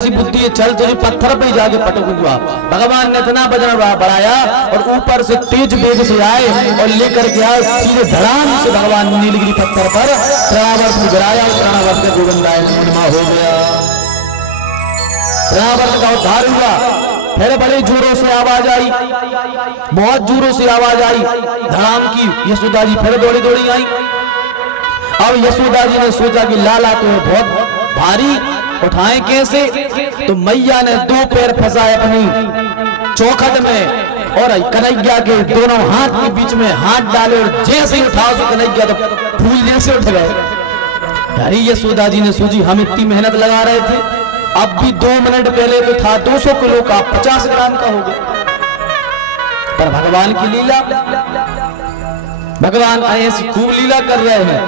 बुद्धि है, चल तुझे पत्थर पे जाके पटकूंगा। भगवान ने इतना वजन बढ़ाया और ऊपर से तेज वेग से आए और लेकर के आए, सीधे धड़ाम से भगवान नीलगिरी पत्थर पर तृणावर्त को गिराया और तृणावर्त का गोविंदाय नमः हो गया। तृणावर्त का उद्धार हुआ। फिर बड़े जोरों से आवाज आई, बहुत जोरों से आवाज आई धड़ाम की। यशोदा जी फिर दौड़ी दौड़ी आई। अब यशोदा जी ने सोचा कि लाला तो बहुत भारी, उठाएं कैसे? तो मैया ने दो पैर फंसाए अपनी चौखट में और कन्हैया के दोनों हाथ के बीच में हाथ डाले और जैसे ही उठाओ तो कन्हैया तो फूल जैसे उठ गए। यानी यशोदा जी ने सोची हम इतनी मेहनत लगा रहे थे, अब भी 2 मिनट पहले तो था 200 किलो का 50 ग्राम का हो गया। पर भगवान की लीला, भगवान ऐसी खूब लीला कर रहे हैं।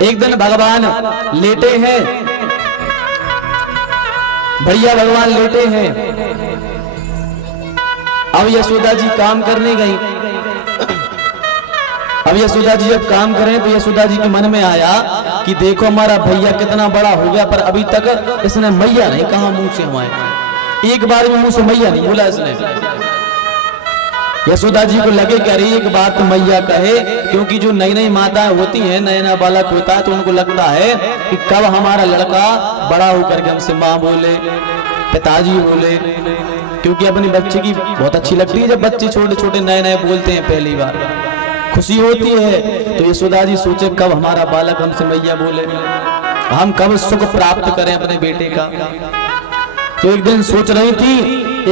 एक दिन भगवान लेटे हैं, भैया भगवान लेटे हैं। अब यशोदा जी काम करने गई। अब यशोदा जी जब काम करें तो यशोदा जी के मन में आया कि देखो हमारा भैया कितना बड़ा हो गया, पर अभी तक इसने मैया नहीं कहा मुंह से हमारे, एक बार भी मुंह से मैया नहीं बोला इसने। यशोदा जी को लगे कि अरे एक बात मैया कहे, क्योंकि जो नई नई माताएं होती हैं, नया नया बालक होता है तो उनको लगता है कि कब हमारा लड़का बड़ा होकर के हमसे माँ बोले, पिताजी बोले, क्योंकि अपनी बच्चे की बहुत अच्छी लगती है जब बच्चे छोटे छोटे नए नए बोलते हैं, पहली बार खुशी होती है। तो यशोदा जी सोचे कब हमारा बालक हमसे मैया बोले, हम कब सुख प्राप्त करें अपने बेटे का। तो एक दिन सोच रही थी,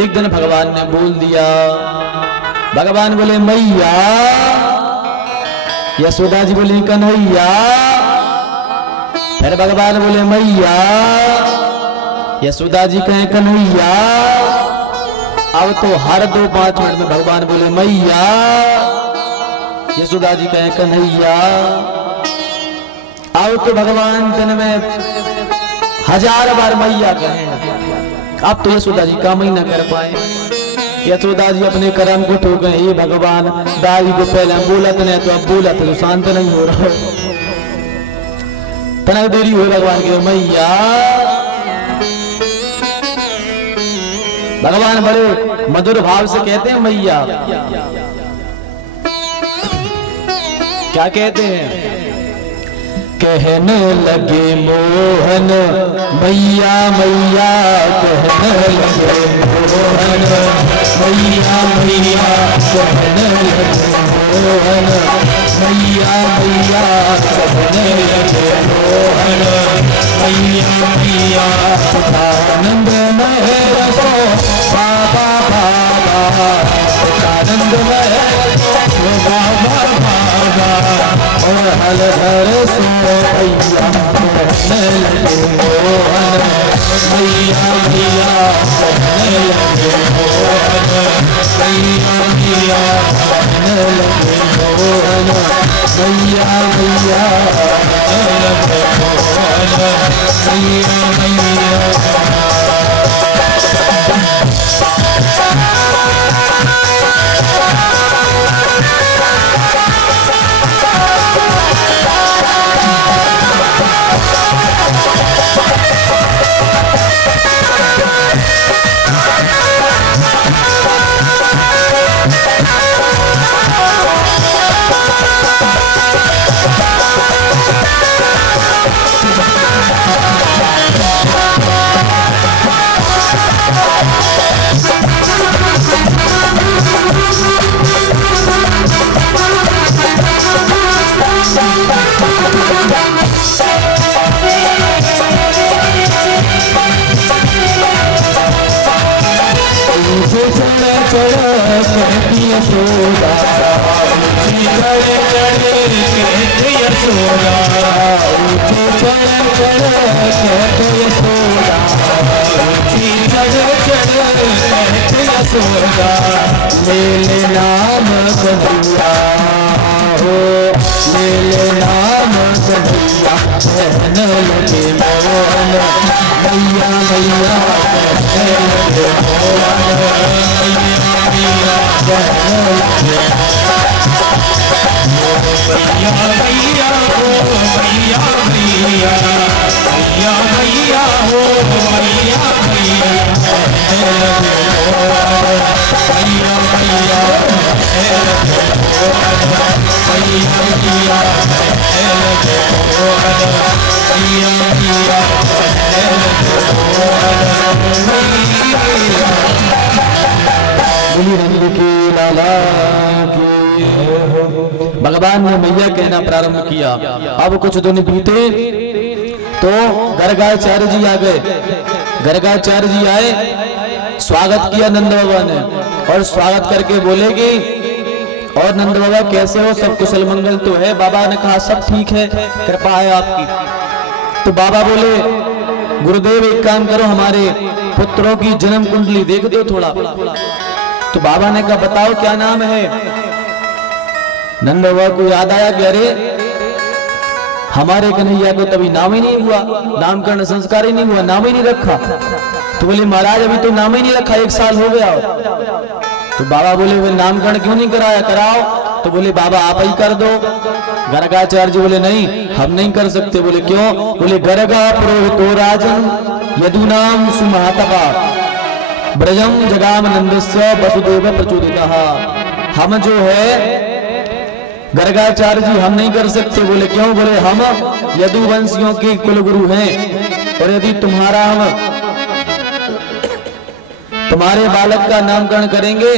एक दिन भगवान ने बोल दिया, भगवान बोले मैया, यशोदा जी बोली कन्हैया, फिर भगवान बोले मैया, यशोदा जी कहे कन्हैया। अब तो हर 2-5 मिनट में भगवान बोले मैया, यशोदा जी कहे कन्हैया। अब तो भगवान दिन में 1000 बार मैया कहें। अब तो यशोदा जी काम ही ना कर पाए। यशोदा जी अपने कर्म को ठोक गए, ये भगवान दादी को पहले बोलत नहीं तो अब बोलत तो शांत नहीं हो रहा। तनक देरी हो भगवान के मैया। भगवान बड़े मधुर भाव से कहते हैं मैया। क्या कहते हैं? कहने लगे मोहन मैया मैया, कहने लगे मोहन मैया मैया, कहने लगे मोहन मैया मैया, कहने लगे मोहन मैया मैया। आनंद में रसो बाबा बाबा, आनंद में रसो बाबा बाबा, और हल हर सो मैया, कहने लगे मोहन मैया मैया, कहने लगे मोहन मैया मैया, कहने लगे मोहन मैया मैया, कहने लगे मोहन मैया मैया। यशोदा ऊंची चढ़े चढ़े कहते यशोदा, ऊंची चढ़े चढ़े कहते यशोदा, ऊंची चढ़े चढ़े कहते यशोदा। ले ले नाम कन्हैया हो, ले ले नाम कन्हैया, कहने लगे मोहन मैया मैया, कहने लगे मोहन मैया मैया, कहने लगे मैया मैया हो, मैया मैया, मैया मैया हो। भगवान ने मैया कहना प्रारंभ किया। अब कुछ दिन बीते तो गर्गाचार्य जी आ गए। गर्गाचार्य जी आए, स्वागत किया नंद बाबा ने, और स्वागत करके बोलेगी और नंद बाबा कैसे हो, सब कुशल मंगल तो है? बाबा ने कहा सब ठीक है, कृपा है आपकी। तो बाबा बोले गुरुदेव एक काम करो, हमारे पुत्रों की जन्म कुंडली देख दो थोड़ा। तो बाबा ने कहा बताओ क्या नाम है? नंद बाबा को याद आया कि अरे हमारे कन्हैया को तभी नाम ही नहीं हुआ, नामकरण संस्कार ही नहीं हुआ, नाम ही नहीं रखा। तो बोले महाराज अभी तो नाम ही नहीं रखा, 1 साल हो गया। तो बाबा बोले वे नामकरण क्यों नहीं कराया? कराओ। तो बोले बाबा आप ही कर दो। गर्गाचार्य जी बोले नहीं हम नहीं कर सकते। बोले क्यों? बोले गर्गा पुरोहितो राजन यदुनाम सुमहातपा ब्रजम जगाम नंदस्य वसुदेव प्रचोदितः। हम जो है गर्गाचार्य जी हम नहीं कर सकते। बोले क्यों? बोले हम यदुवंशियों के कुलगुरु हैं, और यदि तुम्हारे बालक का नामकरण करेंगे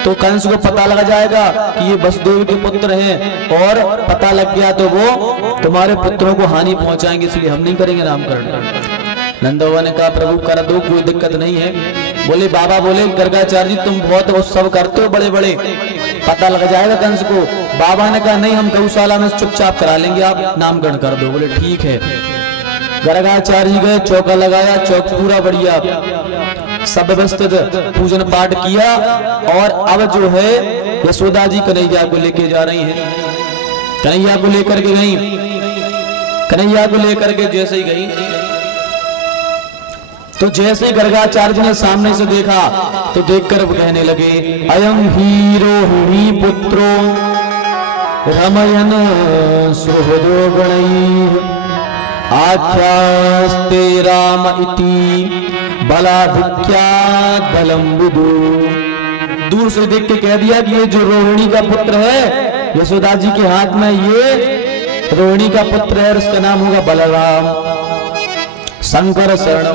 तो कंस को पता लग जाएगा कि ये वसुदेव के पुत्र हैं, और पता लग गया तो वो तुम्हारे पुत्रों को हानि पहुंचाएंगे, इसलिए हम नहीं करेंगे नामकरण। नंद बाबा ने कहा प्रभु कर दो, कोई दिक्कत नहीं है। बोले बाबा बोले गर्गाचार्य जी तुम बहुत उत्सव करते हो बड़े बड़े, पता लग जाएगा कंस को। बाबा ने कहा नहीं हम गौशाला में चुपचाप करा लेंगे, आप नामकरण कर दो। बोले ठीक है। गर्गाचार्य जी गए, चौका लगाया, चौक पूरा बढ़िया सब व्यवस्थित पूजन पाठ किया, और अब जो है यशोदा जी कन्हैया को लेके जा रही हैं। कन्हैया को लेकर के गई, कन्हैया को लेकर के जैसे ही गई तो जैसे ही गर्गाचार्य जी ने सामने से देखा तो देखकर कहने लगे अयम हीरो ही पुत्रो रमयन सुहृदो गणैः आख्यास्ते राम इति बलाधिक्यात् बलम विदु। दूर से देख के कह दिया कि ये जो रोहिणी का पुत्र है, यशोदा जी के हाथ में ये रोहिणी का पुत्र है, और उसका नाम होगा बलराम। शंकर शरण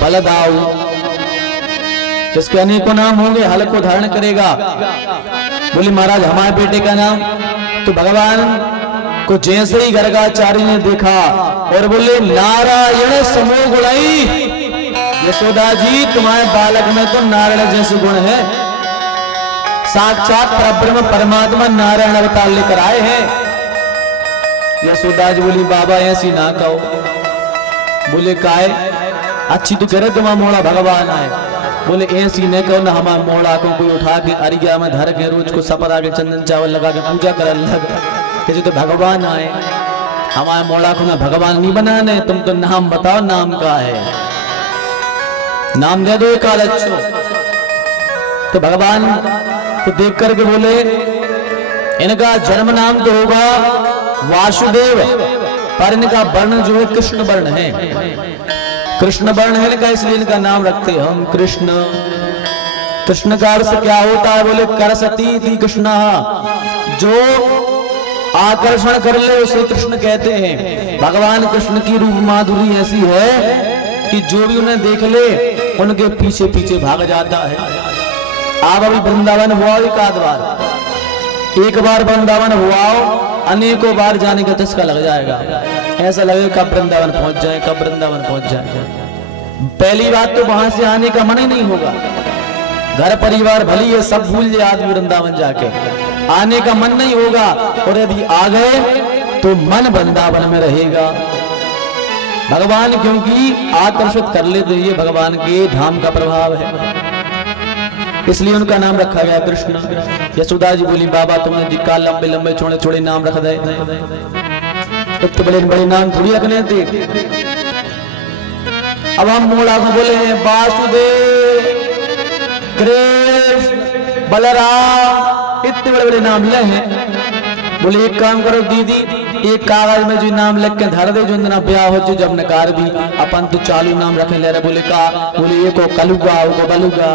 बलदाऊ, इसके अनेकों नाम होंगे, हल को धारण करेगा। बोले महाराज हमारे बेटे का नाम? तो भगवान को जैसे ही गर्गाचार्य ने देखा और बोले नारायण समो गुणई, यशोदा जी तुम्हारे बालक में तो नारायण जैसे गुण है, साक्षात परब्रह्म परमात्मा नारायण अवतार लेकर आए हैं। यशोदा जी बोली बाबा ऐसी ना कहो। बोले काहे? अच्छी तो कह रहे तुम्हारा मोड़ा भगवान आए। बोले ऐसी न कहो ना, हमारा मोड़ा को कोई उठा के अरिया में धर के रोज को सपरा के चंदन चावल लगा के पूजा कर लग कि तो भगवान आए। हमारे मोड़ा को ना भगवान नहीं बनाने, तुम तो नाम बताओ नाम का है, नाम दे दो एक अच्छो। तो भगवान को देख करके बोले इनका जन्म नाम तो होगा वासुदेव, पर इनका वर्ण जो है कृष्ण वर्ण है, कृष्ण वर्ण है इनका, इसलिए इनका नाम रखते हम कृष्ण। कृष्ण का अर्थ क्या होता है? बोले करसती थी कृष्णा, जो आकर्षण कर ले उसे कृष्ण कहते हैं। भगवान कृष्ण की रूप माधुरी ऐसी है कि जो भी उन्हें देख ले उनके पीछे पीछे भाग जाता है। आप अभी वृंदावन हुआ एक आध बार, एक बार वृंदावन हुआ अनेकों बार जाने का चस्का लग जाएगा, ऐसा लगेगा कब वृंदावन पहुंच जाए, कब वृंदावन पहुंच जाए। पहली बात तो वहां से आने का मन ही नहीं होगा, घर परिवार भली है सब भूल जाए आदमी, वृंदावन जाके आने का मन नहीं होगा, और यदि आ गए तो मन वृंदावन में रहेगा। भगवान क्योंकि आकर्षित कर लेते, ये भगवान के धाम का प्रभाव है, इसलिए उनका नाम रखा गया कृष्ण। यशोदा जी बोली बाबा तुमने दिक्का लंबे लंबे छोटे छोटे नाम रख दे, इतने बड़े बड़े नाम थोड़ी रखने थे। अब हम मोड़ा को बोले हैं वासुदेव, कृष्ण, बलराम, इतने बड़े बड़े नाम ले हैं। बोले एक काम करो दीदी, एक कागज में जो नाम लिख के धर दे, जो ना ब्याह हो जो जब नकार भी अपन तो चालू नाम रखे ले रहे। बोले का, बोले ये को कलुगा वो बलुगा,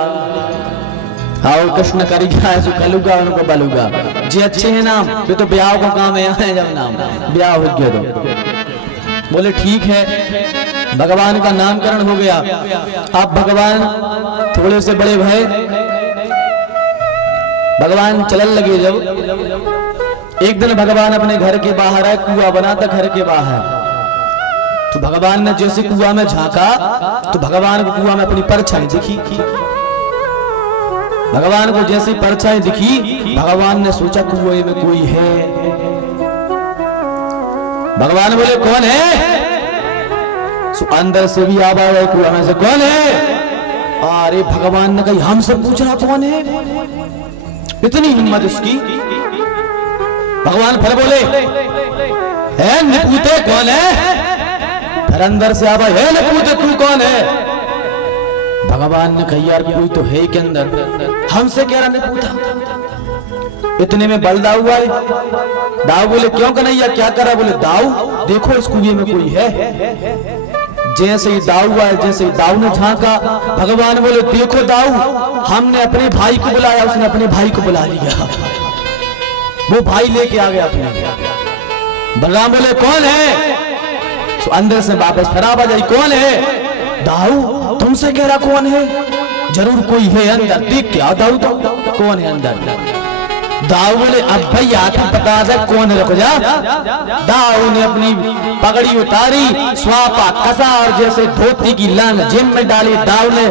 हाँ कृष्ण करिगा ऐसे कलुगा उनको बलुगा। जी अच्छे हैं नाम, ये तो ब्याह को काम है, जब नाम ब्याह हो गया तो बोले ठीक है, भगवान का नामकरण हो गया। अब भगवान थोड़े से बड़े भय, भगवान चलन लगे। जब एक दिन भगवान अपने घर के बाहर है, कुआं बना था घर के बाहर, तो भगवान ने जैसे कुआं में झांका तो भगवान को कुआं में अपनी परछाई दिखी। भगवान को जैसी परछाई दिखी, भगवान ने सोचा कुएं में कोई है। भगवान बोले कौन है? सो अंदर से भी आवाज आई कुआं में से, कौन है? अरे भगवान ने कहा हमसे पूछ रहा कौन है? इतनी हिम्मत उसकी। भगवान फिर बोले है निपूते कौन है? फिर अंदर से आवाज है निपूते तू कौन है? भगवान ने कहा यार कोई तो है के अंदर, हमसे कह रहा निपूता। इतने में बलदाऊ हुआ है। दाऊ बोले क्यों कन्हैया क्या कर रहा? बोले दाऊ देखो इस कुएं में कोई है। जैसे ही दाऊ हुआ है, जैसे ही दाऊ ने झांका, भगवान बोले देखो दाऊ, हमने अपने भाई को बुलाया, उसने अपने भाई को बुला लिया, वो भाई लेके आ गया अपने। बलराम बोले कौन है? तो अंदर से वापस फिर आवाज आई कौन है? दाऊ तुमसे कह रहा कौन है? जरूर कोई है अंदर, देख क्या दाऊ तो कौन है अंदर? दाऊ बोले अब भैया तुम बता दे कौन है, रुक जा। दाऊ ने अपनी पगड़ी उतारी, स्वापा कसा और जैसे धोती की लान जेब में डाली। दाऊ ने